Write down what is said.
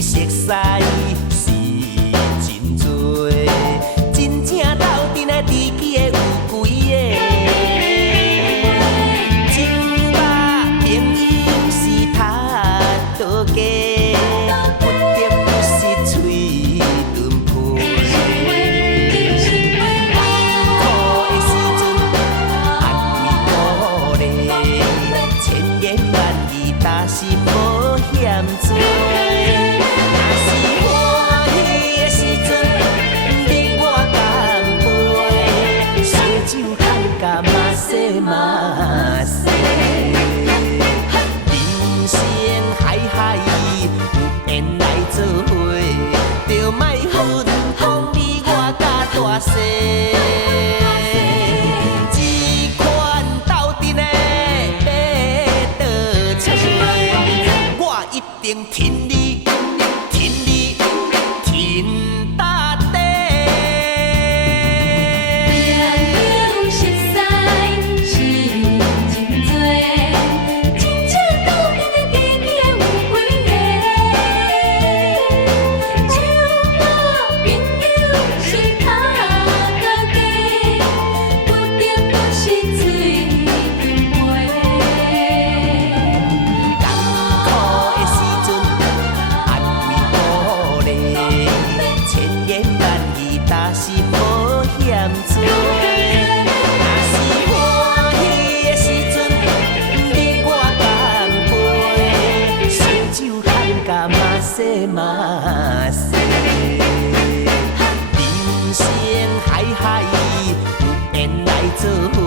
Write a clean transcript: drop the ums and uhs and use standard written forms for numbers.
熟悉是真多，真正斗阵的知己的有几个？情话朋友是他倒家，不得不是嘴顿配。苦的时阵安慰鼓励，千言万语但是无嫌多。嘛是，人生海海有缘来做伙，着莫分风你我甲大细。这款斗阵的要倒找，我一定挺你，挺你，挺到底。嘛是，人生海海有缘来做伙。